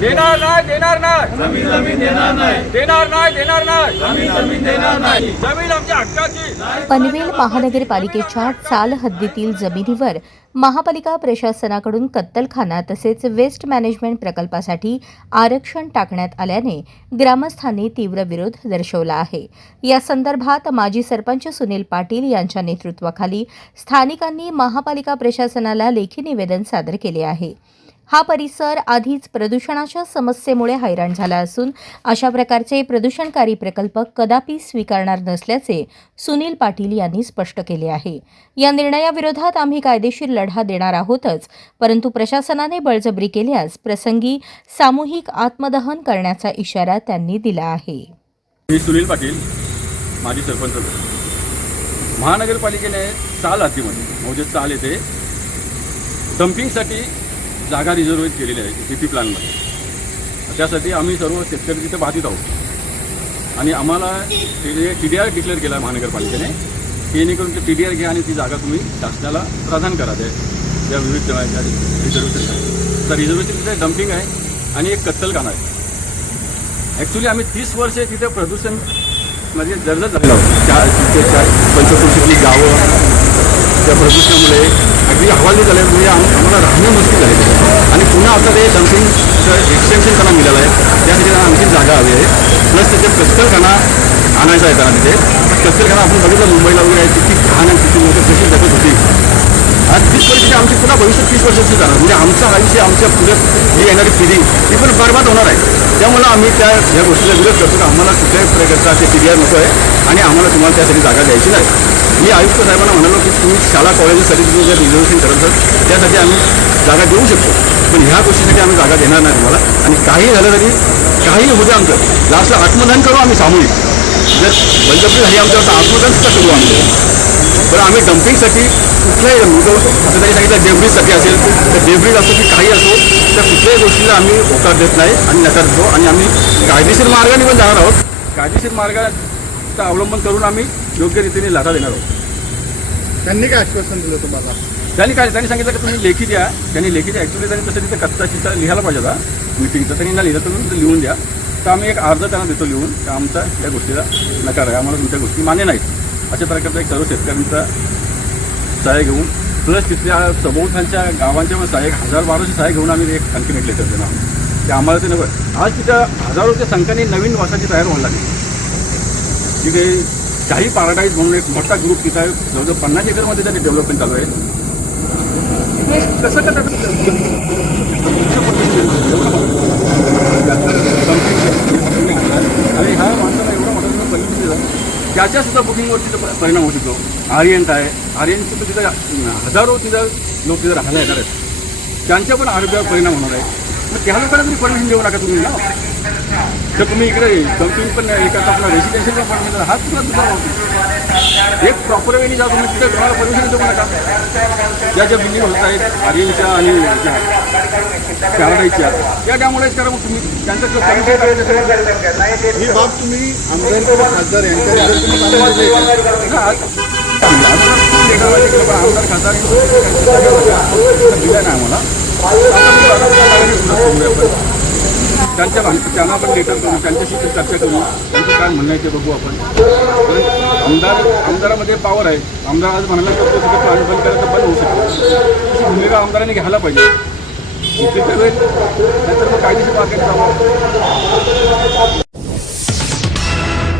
देणार नाही, देणार नाही, जमीन जमीन देणार नाही, देणार नाही, देणार नाही, जमीन जमीन देणार नाही, जमीन आमच्या हक्काची. पनवेल महानगरपालिकेच्या चाल हद्दीतील जमिनीवर महापालिका प्रशासनाकडून कत्तलखाना तसेच वेस्ट मॅनेजमेंट प्रकल्पासाठी आरक्षण टाकण्यात आल्याने ग्रामस्थांनी तीव्र विरोध दर्शवला आहे. या संदर्भात माजी सरपंच सुनील पाटील यांच्या नेतृत्वाखाली स्थानिकांनी महापालिका प्रशासनाला लेखी निवेदन सादर केले आहे. हा परिसर आधीच प्रदूषणाच्या समस्येमुळे हैराण झाला असून अशा प्रकारचे प्रदूषणकारी प्रकल्प कदापि स्वीकारणार नसल्याचे सुनील पाटील यांनी स्पष्ट केले आहे. या निर्णयाविरोधात आम्ही कायदेशीर लढा देणार आहोतच, परंतु प्रशासनाने बळजबरी केल्यास प्रसंगी सामूहिक आत्मदहन करण्याचा इशारा त्यांनी दिला आहे. मी सुनील पाटील, माजी सरपंच. महानगरपालिकेने चाल हद्दीमध्ये म्हणजे चाल येथे डम्पिंगसाठी जागा रिझर्व केलेली आहे पीपी प्लॅनमध्ये. त्यासाठी आम्ही सर्व शेतकरी तिथे बाधित आहोत आणि आम्हाला TDR डिक्लेअर केला आहे महानगरपालिकेने. जेणेकरून ते TDR घ्या आणि ती जागा तुम्ही शासनाला प्रदान करा त्या विविध रिझर्वेशन. तर रिझर्वेशन तिथे डम्पिंग आहे आणि एक कत्तलखाना आहे. ॲक्च्युली आम्ही 30 वर्षे तिथे प्रदूषण म्हणजे जर्जर झालेलं आहोत. तिथे 45 गावं त्या प्रदूषणामुळे अगदी हवाली झाल्यामुळे आम्हाला राहणं मुश्किल झाले आणि पुन्हा आता ते डम्पिंगचं एक्सटेन्शन त्यांना मिळालं आहे. त्यासाठी त्यांना आणखी जागा हवी आहे. प्लस त्याचे कत्तलखाना आणायचा आहे त्यांना तिथे. कत्तलखाना आपण बघितलं मुंबईला वगैरे आहे, किती घाण आणि किती लोकं कशी जगत होती. आज 30 वर्षाची आमची पुन्हा भविष्य 30 वर्षाची जाणार म्हणजे आमचं आयुष्य आमच्या पुढे जी येणारी पिढी ती पण बरबाद होणार आहे. त्यामुळं आम्ही या गोष्टीला विरोध करतो की आम्हाला कुठल्याही प्रकारचा ते TDR नको आहे आणि आम्हाला तुम्हाला त्यासाठी जागा द्यायची नाही. मी आयुक्त साहेबांना म्हणालो की तुम्ही शाळा कॉलेजेससाठी तुम्ही जर रिझर्वेशन करत असाल त्यासाठी आम्ही जागा देऊ शकतो, पण ह्या गोष्टीसाठी आम्ही जागा देणार नाही तुम्हाला. आणि काही झालं तरी काही होते आमचं लास्टला आत्मदान करू आम्ही सामूहिक. जर बळजबरी झाली आमच्यावर तर आत्मदान सुद्धा करू आम्ही. पण आम्ही डम्पिंगसाठी कुठल्याही आता त्यांनी सांगितलं डेब्रिजसाठी असेल तर डेब्रिज असो की काही असो तर कुठल्याही गोष्टीला आम्ही होकार देत नाही आणि नकार देतो आणि आम्ही कायदेशीर मार्गाने पण जाणार आहोत. कायदेशीर मार्गाचा अवलंबन करून आम्ही योग्य रीतीने लढा देणार आहोत. त्यांनी काय आश्वासन दिलं तुम्हाला? त्यांनी सांगितलं की तुम्ही लेखी द्या. त्यांनी लेखी द्या. ॲक्च्युली त्यांनी तसं तिथे कच्चा चित्ता लिहायला पाहिजे होता मीटिंगचं. त्यांनी नाही लिहिलं तर तुम्ही लिहून द्या. तर आम्ही एक अर्ज त्यांना देतो लिहून तर आमचा या गोष्टीला नकार आहे, आम्हाला तुमच्या गोष्टी मान्य नाहीत. अशा प्रकारचा एक सर्व शेतकऱ्यांचा सहाय्य घेऊन प्लस तिथल्या सभोवतालच्या गावांच्या पण 1000-1200 सहाय्य घेऊन आम्ही एक आणखीन एक लेटर देणार आहोत. ते आम्हाला ते नको. आज तिथं हजारोच्या संख्येने नवीन वसाहती तयार व्हायला लागली. तिथे काही पॅराडाईज म्हणून एक मोठा ग्रुप तिथं आहे. जवळजवळ 50 एकरमध्ये त्याची डेव्हलपमेंट चालू आहे. कसं करतात आणि ह्या माणसाला एवढा मोठा बघितलं दिला त्याच्यासुद्धा बुकिंगवरती परिणाम होऊ शकतो. आर्यंट आहे, आर्यंटचं तर तिथं हजारो तिथं लोक तिथं राहायला येणार आहेत. त्यांच्या पण आरोग्यावर परिणाम होणार आहे. मग त्या लोकांना तुम्ही परमिशन देऊ नका तुम्ही ना. तर तुम्ही इकडे डम्पिंग पण एका आपला रेसिडेन्शियल अपार्टमेंट हा तुला दुसरा एक प्रॉपर वेळी जा तुम्ही तिथे तुम्हाला परमिशन देऊ नका. ज्या ज्या बिल्डिंग होत आहेत आर्यनच्या आणि पॅराडाईजच्या या त्यामुळेच करा. मग तुम्ही त्यांचं ही बाब तुम्ही आमदार किंवा खासदार यांच्या आमदार खासदार दिल्या नाही आम्हाला. त्यांना आपण लेटर करू, त्यांच्याशी चर्चा करू, त्यांचं काय म्हणणं आहे ते बघू आपण. आमदारामध्ये पॉवर आहे. आमदार आज म्हणाला तर तो पाणी बंद करायचं बंद होऊ शकतो. तशी भूमिका आमदारांनी घ्यायला पाहिजे. इथे तर नाहीतर मग कायदेशीर मार्गाने जावं.